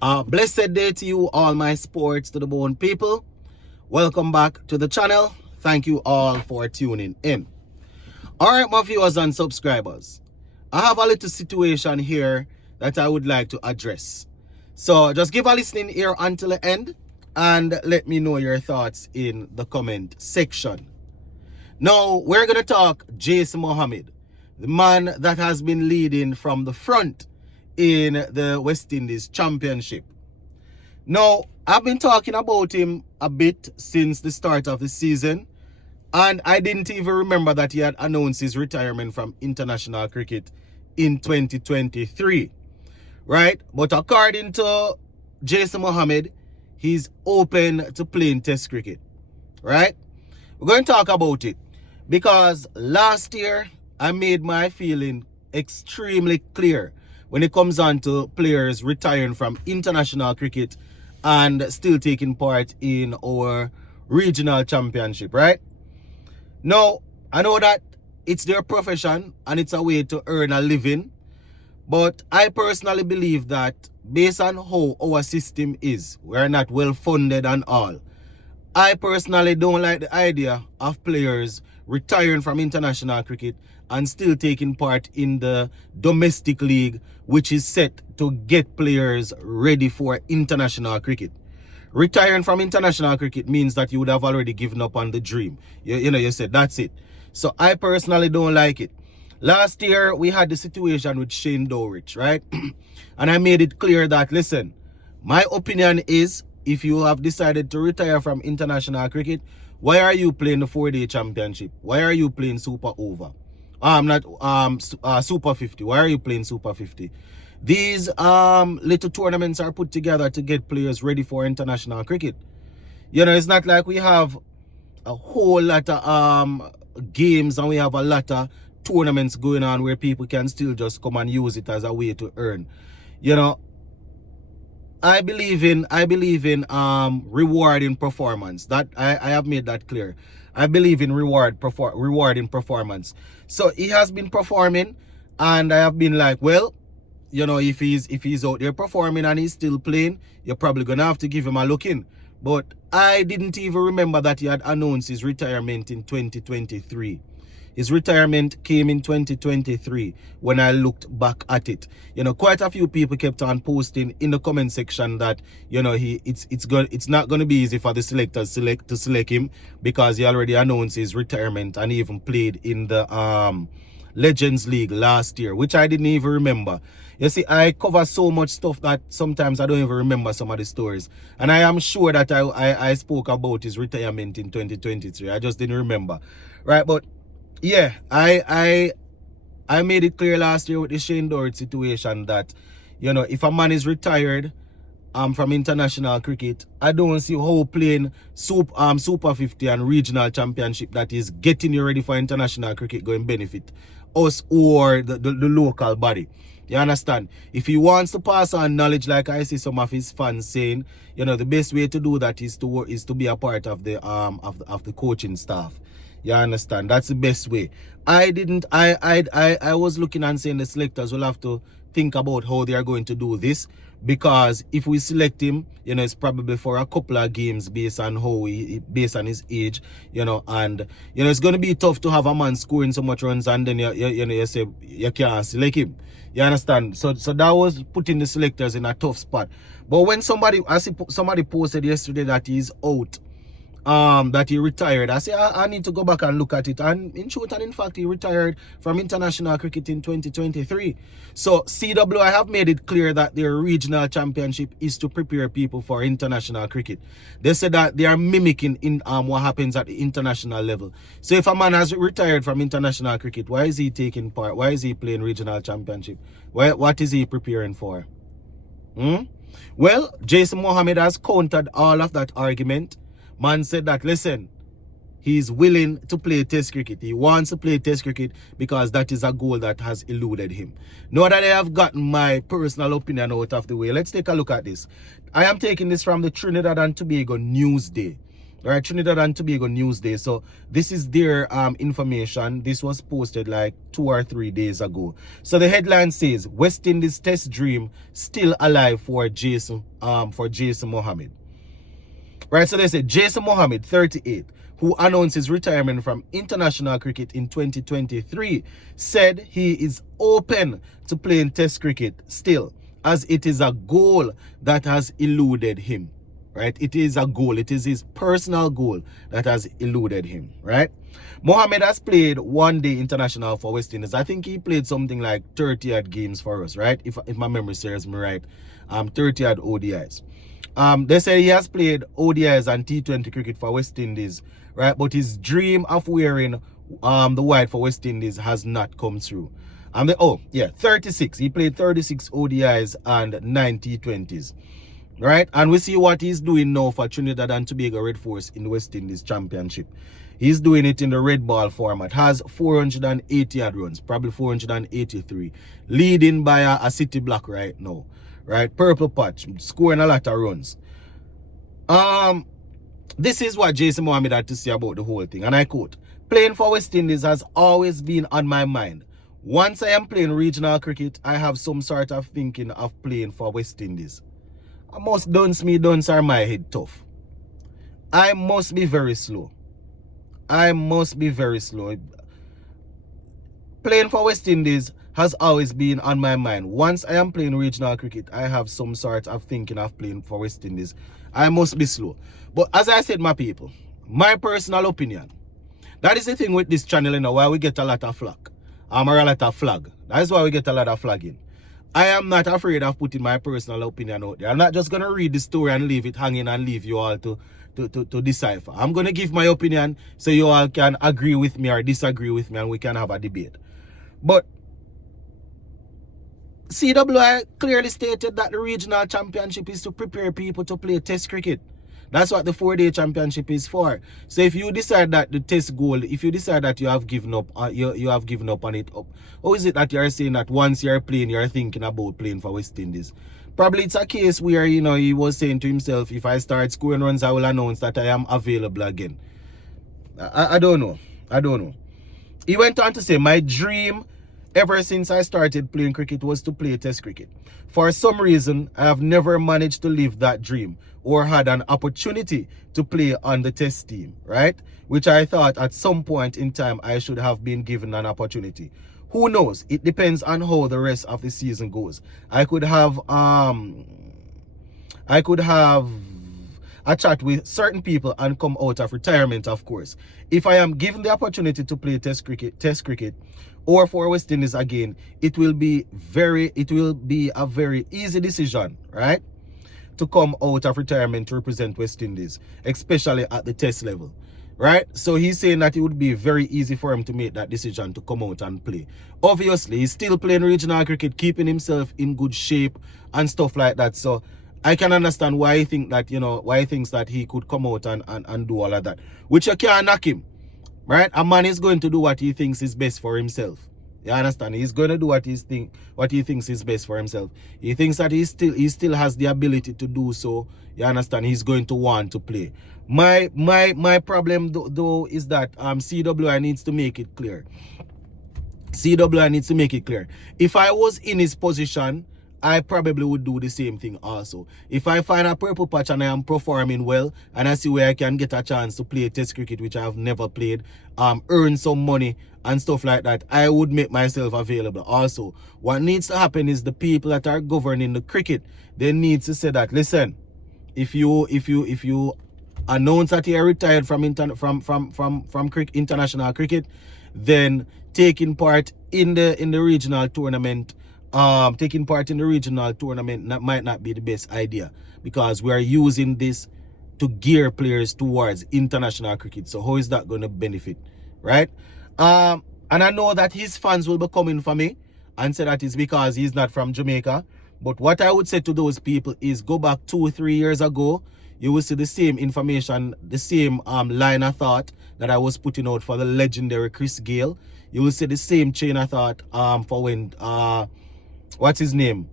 Blessed day to you, all my sports to the bone people. Welcome back to the channel. Thank you all for tuning in. All right, my viewers and subscribers. I have a little situation here that I would like to address. So just give a listening ear until the end and let me know your thoughts in the comment section. Now, we're going to talk Jason Mohammed, the man that has been leading from the front in the West Indies Championship. Now, I've been talking about him a bit since the start of the season, and I didn't even remember that he had announced his retirement from international cricket in 2023, right? But according to Jason Mohammed, he's open to playing Test cricket, right? We're going to talk about it because last year I made my feeling extremely clear when it comes on to players retiring from international cricket and still taking part in our regional championship, right? Now, I know that it's their profession and it's a way to earn a living, but I personally believe that based on how our system is, we're not well funded and all. I personally don't like the idea of players retiring from international cricket and still taking part in the domestic league, which is set to get players ready for international cricket. Retiring from international cricket means that you would have already given up on the dream. You said that's it. So I personally don't like it. Last year, we had the situation with Shane Dowrich, right? And I made it clear that, listen, my opinion is, if you have decided to retire from international cricket, why are you playing the 4-day championship? Why are you playing Super Over? Super 50. Why are you playing Super 50? These little tournaments are put together to get players ready for international cricket. It's not like we have a whole lot of games and we have a lot of tournaments going on where people can still just come and use it as a way to earn. I believe in rewarding performance. That I have made that clear. I believe in rewarding performance. So he has been performing, and I have been like, well, if he's out there performing and he's still playing, you're probably gonna have to give him a look in. But I didn't even remember that he had announced his retirement in 2023. His retirement came in 2023 when I looked back at it. Quite a few people kept on posting in the comment section that, it's not going to be easy for the selectors to select him because he already announced his retirement and he even played in the Legends League last year, which I didn't even remember. You see, I cover so much stuff that sometimes I don't even remember some of the stories. And I am sure that I spoke about his retirement in 2023. I just didn't remember. Right, but yeah, I made it clear last year with the Shane Dowrich situation that, if a man is retired from international cricket, I don't see how playing Super 50 and regional championship that is getting you ready for international cricket going benefit us or the local body. You understand? If he wants to pass on knowledge, like I see some of his fans saying, the best way to do that is to be a part of the coaching staff. You understand? That's the best way. I was looking and saying the selectors will have to think about how they are going to do this, because if we select him, it's probably for a couple of games based on based on his age, and it's going to be tough to have a man scoring so much runs and then you say you can't select him. You understand? So that was putting the selectors in a tough spot. But when somebody posted yesterday that he's out, that he retired, I say I need to go back and look at it. And in truth and in fact, he retired from international cricket in 2023. So CWI have made it clear that their regional championship is to prepare people for international cricket. They said that they are mimicking in what happens at the international level. So if a man has retired from international cricket, why is he taking part? Why is he playing regional championship? What is he preparing for? Well, Jason Mohammed has countered all of that argument. Man said that, listen, he's willing to play Test cricket. He wants to play Test cricket because that is a goal that has eluded him. Now that I have gotten my personal opinion out of the way, let's take a look at this. I am taking this from the Trinidad and Tobago Newsday. All right, Trinidad and Tobago Newsday. So this is their information. This was posted like 2 or 3 days ago. So the headline says West Indies test dream still alive for Jason Mohammed. Right, so they say Jason Mohammed, 38, who announced his retirement from international cricket in 2023, said he is open to playing test cricket still, as it is a goal that has eluded him. Right, it is a goal. It is his personal goal that has eluded him. Right, Mohammed has played one-day international for West Indies. I think he played something like 30-odd games for us. Right, if my memory serves me right, 30-odd ODIs. They say he has played ODIs and T20 cricket for West Indies, right? But his dream of wearing the white for West Indies has not come through. 36. He played 36 ODIs and 9 T20s, right? And we see what he's doing now for Trinidad and Tobago Red Force in the West Indies Championship. He's doing it in the red ball format. Has 480 odd runs, probably 483, leading by a City Black right now. Right, purple patch, scoring a lot of runs. This is what Jason Mohammed had to say about the whole thing, and I quote: "Playing for West Indies has always been on my mind. Once I am playing regional cricket, I have some sort of thinking of playing for West Indies. I must dunce are my head tough. I must be very slow. Playing for West Indies has always been on my mind. Once I am playing regional cricket, I have some sort of thinking of playing for West Indies. I must be slow." But as I said, my people, my personal opinion, that is the thing with this channel, you know, why we get a lot of flack. Or a lot of flag. That is why we get a lot of flagging. I am not afraid of putting my personal opinion out there. I'm not just going to read the story and leave it hanging and leave you all to decipher. I'm going to give my opinion so you all can agree with me or disagree with me and we can have a debate. But CWI clearly stated that the regional championship is to prepare people to play test cricket. That's what the 4-day championship is for. So if you decide that the test goal, if you decide that you have given up, you have given up on it, how is it that you're saying that once you're playing, you're thinking about playing for West Indies? Probably it's a case where, you know, he was saying to himself, if I start scoring runs, I will announce that I am available again. I don't know. He went on to say, "My dream ever since I started playing cricket was to play test cricket. For some reason, I have never managed to live that dream or had an opportunity to play on the test team," right? Which I thought at some point in time I should have been given an opportunity. Who knows? It depends on how the rest of the season goes. I could have a chat with certain people and come out of retirement, of course. If I am given the opportunity to play test cricket, or for West Indies again, it will be a very easy decision, right? To come out of retirement to represent West Indies, especially at the test level, right? So he's saying that it would be very easy for him to make that decision to come out and play. Obviously, he's still playing regional cricket, keeping himself in good shape and stuff like that. So I can understand why he thinks that he could come out and do all of that, which you can't knock him. Right? A man is going to do what he thinks is best for himself. You understand? He's going to do what he thinks is best for himself. He thinks that he still has the ability to do so. You understand? He's going to want to play. My problem though is that CWI needs to make it clear. CWI needs to make it clear. If I was in his position, I probably would do the same thing also. If I find a purple patch and I am performing well and I see where I can get a chance to play test cricket, which I have never played, earn some money and stuff like that, I would make myself available also. What needs to happen is the people that are governing the cricket, they need to say that, listen, if you announce that you are retired from international cricket, then taking part in the regional tournament might not be the best idea, because we are using this to gear players towards international cricket. So how is that going to benefit, right? And I know that his fans will be coming for me and say that it's because he's not from Jamaica. But what I would say to those people is, go back 2 or 3 years ago, you will see the same information, the same line of thought that I was putting out for the legendary Chris Gayle. You will see the same chain of thought for when what's his name?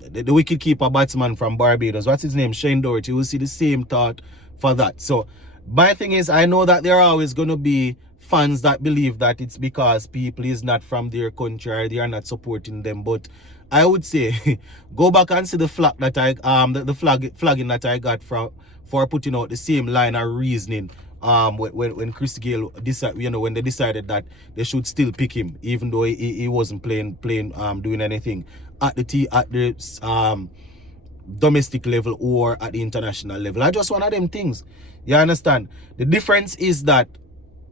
The wicketkeeper batsman from Barbados. What's his name? Shane Doherty. You will see the same thought for that. So My thing is, I know that there are always going to be fans that believe that it's because people is not from their country or they are not supporting them. But I would say, go back and see the flag that the flagging that I got for putting out the same line of reasoning. When Chris Gayle when they decided that they should still pick him, even though he wasn't playing doing anything at the domestic level or at the international level. I just one of them things. You understand? The difference is that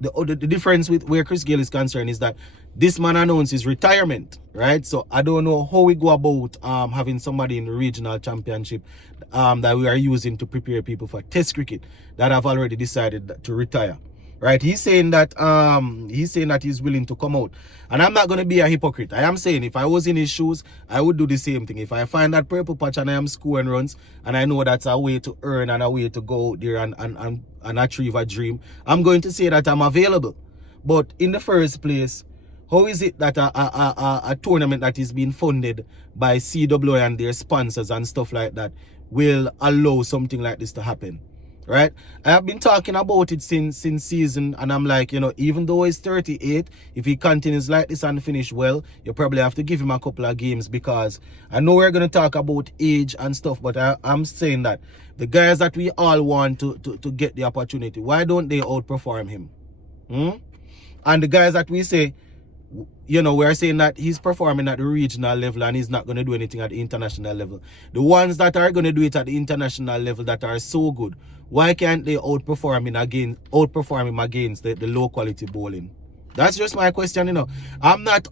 the difference with where Chris Gayle is concerned is that this man announced his retirement, right? So I don't know how we go about having somebody in the regional championship that we are using to prepare people for test cricket that have already decided to retire. Right, he's saying that he's willing to come out, and I'm not going to be a hypocrite. I am saying if I was in his shoes, I would do the same thing. If I find that purple patch and I am scoring runs, and I know that's a way to earn and a way to go out there and achieve a dream, I'm going to say that I'm available. But in the first place, how is it that a tournament that is being funded by CWI and their sponsors and stuff like that will allow something like this to happen? Right, I have been talking about it since season, and I'm like, even though he's 38, if he continues like this and finish well, you probably have to give him a couple of games, because I know we're going to talk about age and stuff, but I'm saying that the guys that we all want to get the opportunity, why don't they outperform him? And the guys that we say, we're saying that he's performing at the regional level and he's not going to do anything at the international level. The ones that are going to do it at the international level that are so good, why can't they outperform him against the low quality bowling? That's just my question, I'm not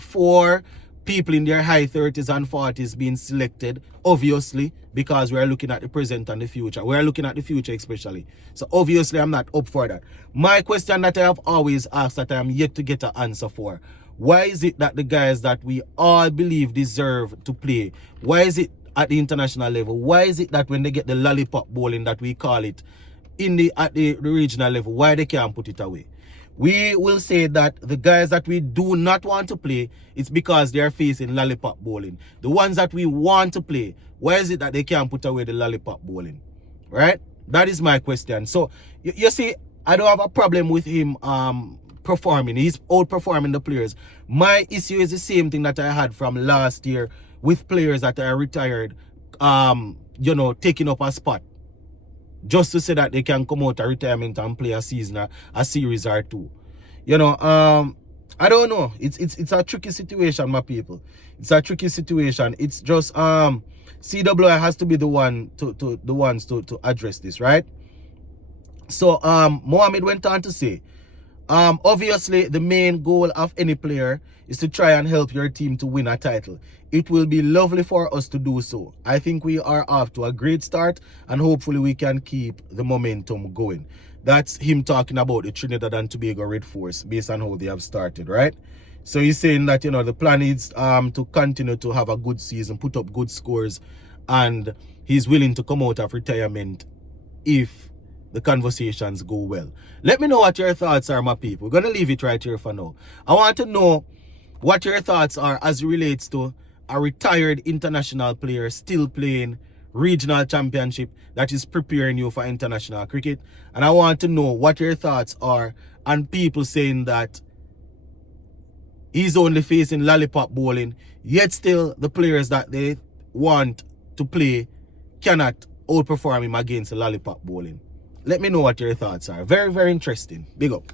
for people in their high 30s and 40s being selected, obviously, because we're looking at the present and the future. We're looking at the future especially. So obviously I'm not up for that. My question that I have always asked that I am yet to get an answer for: why is it that the guys that we all believe deserve to play, why is it at the international level, why is it that when they get the lollipop bowling that we call it at the regional level, why they can't put it away? We will say that the guys that we do not want to play, it's because they are facing lollipop bowling. The ones that we want to play, why is it that they can't put away the lollipop bowling? Right? That is my question. So, you see, I don't have a problem with him performing. He's outperforming the players. My issue is the same thing that I had from last year with players that are retired, taking up a spot, just to say that they can come out of retirement and play a season, a series or two. I don't know. It's a tricky situation, my people. It's a tricky situation. It's just CWI has to be the ones to address this, right? So Mohammed went on to say, obviously the main goal of any player is to try and help your team to win a title. It will be lovely for us to do so. I think we are off to a great start, and hopefully we can keep the momentum going. That's him talking about the Trinidad and Tobago Red Force based on how they have started, right? So he's saying that, the plan is to continue to have a good season, put up good scores, and he's willing to come out of retirement if the conversations go well. Let me know what your thoughts are, my people. We're going to leave it right here for now. I want to know what your thoughts are as it relates to a retired international player still playing regional championship that is preparing you for international cricket. And I want to know what your thoughts are on people saying that he's only facing lollipop bowling, yet still the players that they want to play cannot outperform him against the lollipop bowling. Let me know what your thoughts are. Very, very interesting. Big up.